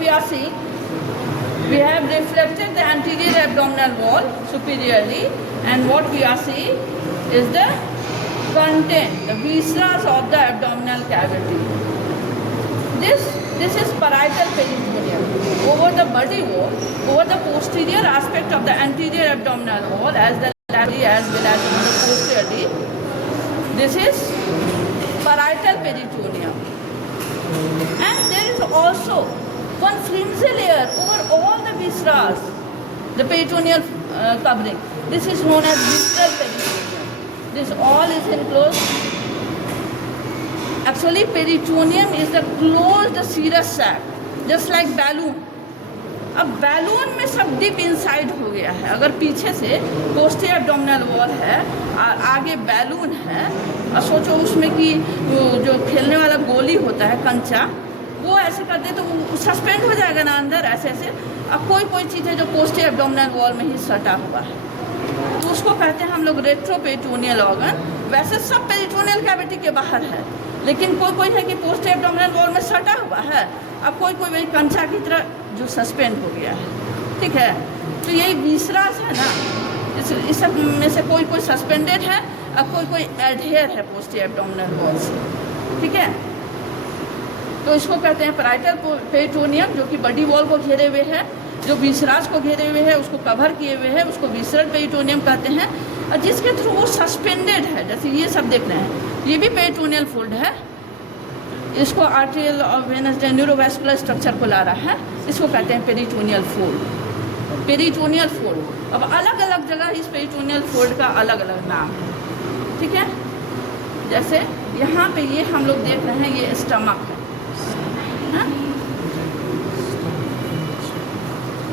we are seeing, we have reflected the anterior abdominal wall superiorly, and what we are seeing is the content, the viscera of the abdominal cavity. This is parietal peritoneum. Over the body wall, over the posterior aspect of the anterior abdominal wall, as the laterally as well as posteriorly, this is parietal peritoneum. And there is also one flimsy layer over all the viscera, the peritoneal covering. This is known as visceral peritoneum. This all is enclosed. Actually, peritoneum is the closed serous sac, just like balloon. अब balloon में सब dip inside हो गया है. अगर पीछे से posterior abdominal wall है और आगे बैलून है, और सोचो उसमें कि जो खेलने वाला गोली होता है कंचा, वो ऐसे कर दे तो वो सस्पेंड हो जाएगा ना अंदर ऐसे ऐसे. अब कोई कोई चीज़ है जो पोस्टीरियर एब्डोमिनल वॉल में ही सटा हुआ है, तो उसको कहते हैं हम लोग रेट्रोपेरिटोनियल ऑर्गन. वैसे सब पेरिटोनियल कैविटी के बाहर है, लेकिन कोई कोई है कि पोस्टीरियर एब्डोमिनल वॉल में सटा हुआ है. अब कोई कोई वही कंचा की तरह जो सस्पेंड हो गया है. ठीक है, तो यही विसरास है ना, इस सब में से कोई कोई सस्पेंडेड है और कोई कोई एडहेयर है पोस्टीरियर एब्डोमिनल वॉल से. ठीक है, तो इसको कहते हैं पैराइटल पेरिटोनियम, जो कि बॉडी वॉल को घेरे हुए है, जो विसरास को घेरे हुए है, उसको कवर किए हुए है, उसको विसरल पेरिटोनियम कहते हैं. और जिसके थ्रू वो सस्पेंडेड है, जैसे ये सब देख रहे हैं, ये भी पेरिटोनियल फोल्ड है. इसको आर्टेरियल और वेनस न्यूरोवैस्कुलर स्ट्रक्चर को ला रहा है. इसको कहते हैं पेरिटोनियल फोल्ड. Peritoneal fold. अब अलग अलग जगह इस पेरिटोनियल फोल्ड का अलग अलग नाम है. ठीक है, जैसे यहाँ पे ये हम लोग देख रहे हैं, ये स्टमक है. हाँ?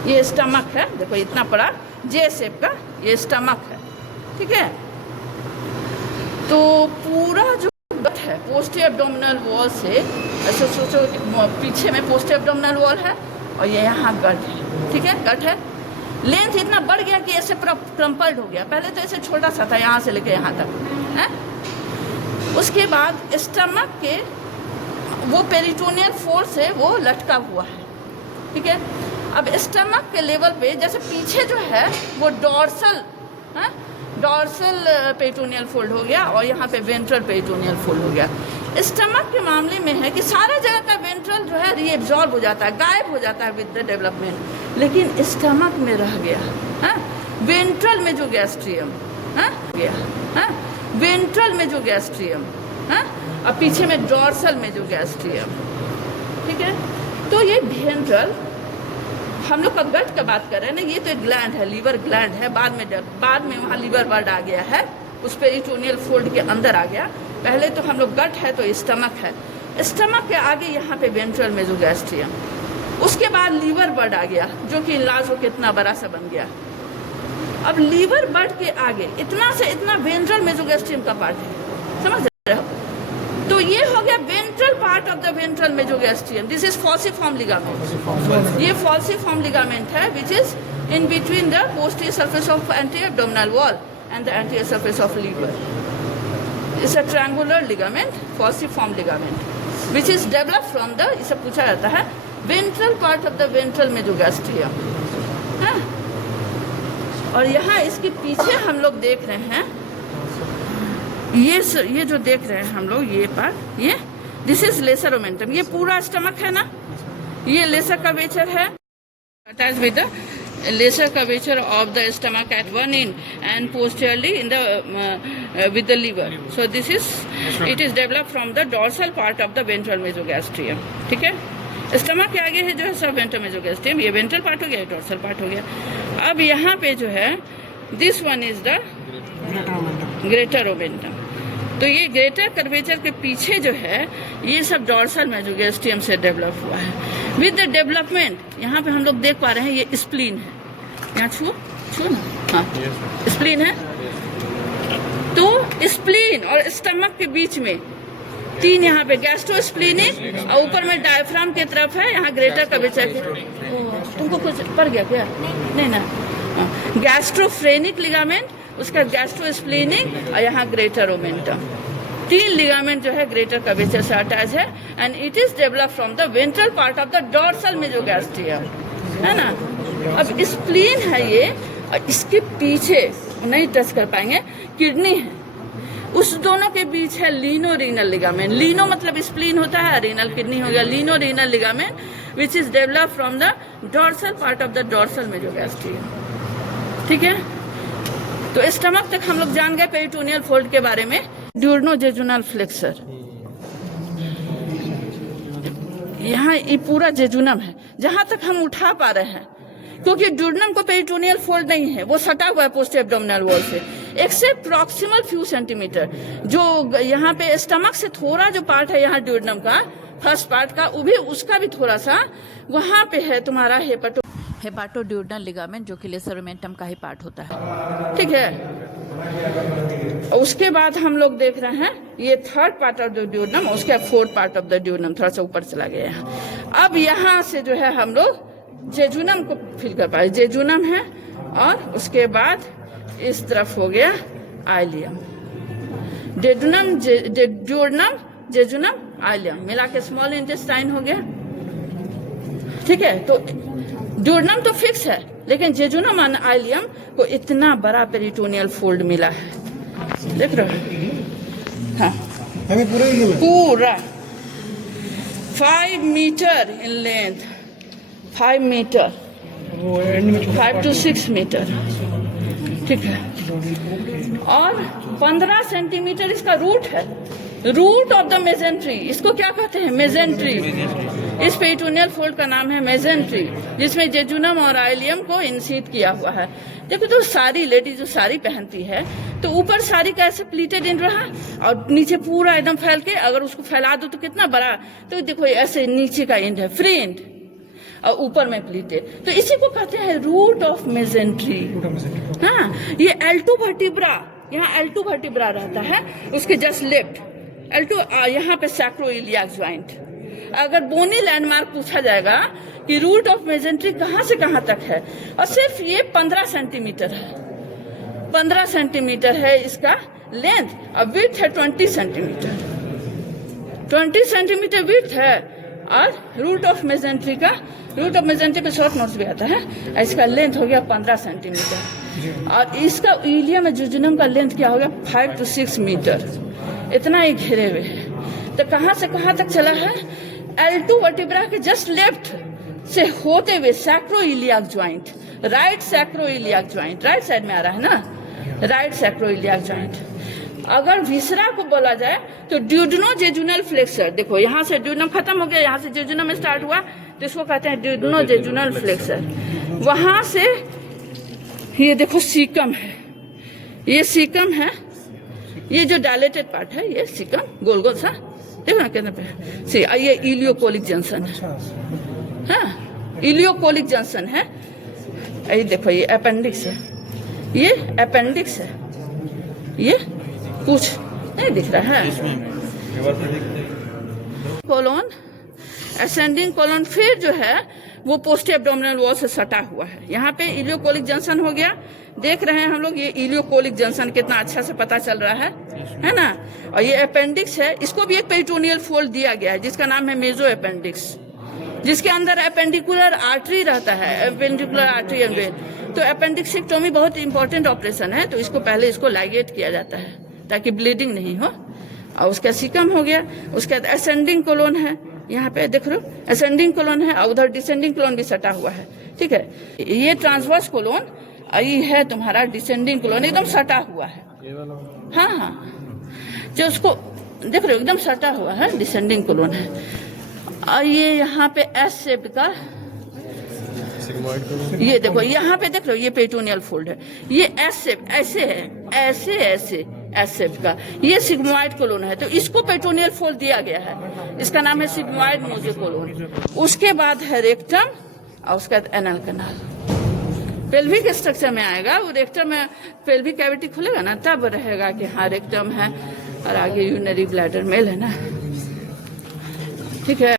ये स्टमक है, देखो इतना बड़ा जे शेप का ये स्टमक है. ठीक है, तो पूरा जो गट है पोस्टीरियर एब्डोमिनल वॉल से ऐसे सोचो, पीछे में पोस्टीरियर एब्डोमिनल वॉल है और ये यहाँ गट है. ठीक है, गट है. लेंथ इतना बढ़ गया कि ऐसे क्रम्पल्ड हो गया. पहले तो ऐसे छोटा सा था, यहाँ से लेके यहाँ तक है. उसके बाद स्टमक के वो पेरिटोनियल फोल्ड से वो लटका हुआ है. ठीक है, अब स्टमक के लेवल पे जैसे पीछे जो है वो डॉर्सल पेरिटोनियल फोल्ड हो गया और यहाँ पे वेंट्रल पेरिटोनियल फोल्ड हो गया. स्टमक के मामले में है कि सारा जगह का वेंट्रल जो है रीएब्जॉर्ब हो जाता है, गायब हो जाता है विद द डेवलपमेंट, लेकिन स्टमक में रह गया. वेंट्रल में जो गैस्ट्रियम गया, वेंट्रल में जो गैस्ट्रियम, और पीछे में डॉर्सल में जो गैस्ट्रियम. ठीक है, तो ये वेंट्रल, हम लोग का गट का बात कर रहे हैं ना, ये तो एक ग्लैंड है, लीवर ग्लैंड है. बाद में वहाँ लीवर वर्ड आ गया है, उस पेरिटोनियल फोल्ड के अंदर आ गया. पहले तो हम लोग गट है तो स्टमक है. स्टमक के आगे यहाँ पे वेंट्रल में जो गैस्ट्रियम, उसके बाद लीवर बर्ड आ गया, जो कि इलाज हो कितना बड़ा सा बन गया. अब लीवर बर्ड के आगे इतना से इतना वेंट्रल में जो गैस्ट्रियम का पार्ट है, समझ रहे हो. तो ये हो गया ventral part of the ventral mesogastrium. This is falciform ligament. ये फॉल्सिफॉर्म लिगामेंट है which is in between the posterior surface of anterior abdominal wall and the anterior surface of liver. It's a triangular ligament, falciform ligament, which is develop from the, इसे पूछा जाता है, ventral part of the ventral mesogastrium. और यहाँ इसके पीछे हम लोग देख रहे हैं, ये जो देख रहे हैं हम लोग, ये पार्ट, ये दिस इज लेसर ओमेंटम. ये पूरा स्टमक है ना, ये लेसर कर्वेचर है, attach with the lesser curvature of the stomach at one end and posteriorly in the with the liver. So this is, it is develop from the dorsal part of the ventral mesogastrium. ठीक है, stomach के आगे है जो है सब ventral मेजोगैस्ट्रियम. ये ventral part हो गया, डॉर्सल पार्ट हो गया. अब यहाँ पे जो है this one is the greater omentum. तो ये ग्रेटर कर्वेचर के पीछे जो है ये सब डॉर्सल मेजोगैस्ट्रियम से डेवलप हुआ है. विद द डेवलपमेंट यहाँ पे हम लोग देख पा रहे हैं, ये स्प्लीन है. यहाँ छू ना, हाँ स्प्लीन है. तो स्प्लीन और स्टमक के बीच में तीन यहाँ पे गैस्ट्रोस्प्लीनिक और ऊपर में डायफ्राम की तरफ है, यहाँ ग्रेटर कर्वेचर के. तुमको कुछ पड़ गया क्या? नहीं ना. गैस्ट्रोफ्रेनिक लिगामेंट, उसका गैस्ट्रोस्प्लीनिक और यहाँ ग्रेटर ओमेंटम. 3 लिगामेंट जो है ग्रेटर कर्वेचर से अटैच है and it is develop from the ventral part of the dorsal mesogastrium, है ना। अब स्प्लीन है ये, इसके पीछे नहीं टच कर पाएंगे, किडनी है, उस दोनों के बीच है लीनो रीनल लिगामेंट। लीनो मतलब स्प्लीन होता है, रीनल किडनी हो गया, lieno renal ligament which is develop from the dorsal part of the dorsal mesogastrium. ठीक है, तो स्टमक तक हम लोग जान गए पेरिटोनियल फोल्ड के बारे में। ड्यूरनोजेजुनल फ्लेक्सर, यहाँ ये पूरा जेजुनम है जहां तक हम उठा पा रहे हैं, क्योंकि ड्यूरनम को पेरिटोनियल फोल्ड नहीं है, वो सटा हुआ है पोस्टीरियर एब्डोमिनल वॉल से, एक्सेप्ट प्रॉक्सिमल फ्यू सेंटीमीटर। जो यहाँ पे स्टमक से थोड़ा जो पार्ट है यहाँ ड्यूरनम का फर्स्ट पार्ट का, वो भी उसका भी थोड़ा सा वहां पे है तुम्हारा हेपाटोड्यूरनल लिगामेंट, जो कि लेसर ओमेंटम का ही पार्ट होता है। ठीक है, उसके बाद हम लोग देख रहे हैं ये थर्ड पार्ट ऑफ द ड्यूरनम, उसके फोर्थ पार्ट ऑफ द ड्यूरनम थोड़ा सा ऊपर चला गया है। अब यहाँ से जो है हम लोग जेजुनम को फील कर पाए, जेजुनम है और उसके बाद इस तरफ हो गया आइलियम, ड्यूरनम जेजुनम आइलियम मिला के स्मॉल इंटेस्टाइन हो गया। ठीक है, तो ड्यूरनम तो फिक्स है, लेकिन जेजुनम और आइलियम को इतना बड़ा पेरिटोनियल फोल्ड मिला है, देख रहे हो। हाँ, पूरा 5 metre in length, 5 metre, 5 to 6 metre. ठीक है, और 15 सेंटीमीटर इसका रूट है, रूट ऑफ द मेजेंट्री। इसको क्या कहते हैं? मेजेंट्री। इस पेरिटोनियल फोल्ड का नाम है मेजेंट्री, जिसमें जेजुनम और आइलियम को इंसीट किया हुआ है। देखो तो सारी लेडीज जो साड़ी पहनती है तो ऊपर साड़ी कैसे प्लीटेड इन रहा और नीचे पूरा एकदम फैल के, अगर उसको फैला दो तो कितना बड़ा, तो देखो ऐसे नीचे का एंड है फ्री एंड और ऊपर में प्लीटेड, तो इसी को कहते हैं रूट ऑफ मेजेंट्री। हाँ, ये L2 वर्टिब्रा, यहाँ L2 वर्टिब्रा रहता है, उसके जस्ट लेफ्ट L2, यहाँ पे सैक्रोइलियाक ज्वाइंट। अगर बोनी लैंडमार्क पूछा जाएगा कि रूट ऑफ मेजेंट्री कहाँ से कहाँ तक है, और सिर्फ ये 15 सेंटीमीटर है, 15 सेंटीमीटर है इसका लेंथ, और विड्थ है 20 सेंटीमीटर, 20 सेंटीमीटर विड्थ है। और रूट ऑफ मेजेंट्री पे शॉर्ट नोट्स भी आता है, इसका लेंथ हो गया 15 सेंटीमीटर, और इसका इलियम जेजुनम का लेंथ क्या हो गया 5 to 6 मीटर, इतना ही घेरे हुए है। तो कहाँ से कहाँ तक चला है? L2 वर्टिब्रा के जस्ट लेफ्ट से होते हुए sacroiliac joint, right sacroiliac joint, right side में आ रहा है ना, राइट सैक्रोइलियाक ज्वाइंट। अगर विसरा को बोला जाए तो ड्यूडनोजेजुनल फ्लेक्सर, देखो यहाँ से ड्यूडनम खत्म हो गया, यहाँ से जेजुनम स्टार्ट हुआ, तो इसको कहते हैं ड्यूडनोजेजुनल फ्लेक्सर। वहां से ये देखो सीकम है, ये सीकम है, ये जो डायलेटेड पार्ट है ये सीकम, गोल गोल सा, देखो ना कितने पे सी, ये इलियोकोलिक जंक्शन है। हाँ, इलियोकोलिक जंक्शन है, ये देखो ये अपेंडिक्स है, ये अपेंडिक्स है, ये कुछ नहीं दिख रहा है। कोलोन, असेंडिंग कोलोन फिर जो है वो पोस्टीरियर एब्डोमिनल वॉल से सटा हुआ है। यहाँ पे इलियोकोलिक जंक्शन हो गया, देख रहे हैं हम लोग, ये इलियोकोलिक जंक्शन कितना अच्छा से पता चल रहा है ना। और ये अपेंडिक्स है, इसको भी एक पेरिटोनियल फोल्ड दिया गया है जिसका नाम है मेजो अपेंडिक्स, जिसके अंदर अपेंडिकुलर आर्टरी रहता है, अपेंडिकुलर आर्टरी एंड वेन। तो अपेंडिक्सेक्टोमी बहुत इंपॉर्टेंट ऑपरेशन है, तो इसको पहले इसको लाइगेट किया जाता है ताकि ब्लीडिंग नहीं हो। और उसका सीकम हो गया, उसके बाद असेंडिंग कोलोन है, यहाँ पे देख लो असेंडिंग कोलोन है, और उधर डिसेंडिंग कोलोन भी सटा हुआ है। ठीक है, ये ट्रांसवर्स कोलोन, ये है तुम्हारा डिसेंडिंग कोलोन, एकदम सटा हुआ है। हाँ हाँ, जो उसको देख रहे हो एकदम सटा हुआ है, डिसेंडिंग कोलोन है। और ये यहाँ पे एस शेप का, ये देखो यहाँ पे देख रहे हो ये पेरिटोनियल फोल्ड है, ये एस शेप ऐसे है, ऐसे ऐसे एस शेप का, ये सिग्मोइड कोलोन है, तो इसको पेरिटोनियल फोल्ड दिया गया है, इसका नाम है सिग्मोइड मोज़ोकोलोन। उसके बाद है रेक्टम, और उसके बाद एनल कैनाल। पेल्विक स्ट्रक्चर में आएगा, वो रेक्टम में पेल्विक कैविटी खुलेगा ना, तब रहेगा कि हाँ रेक्टम है, और आगे यूरिनरी ब्लैडर मेल है ना। ठीक है।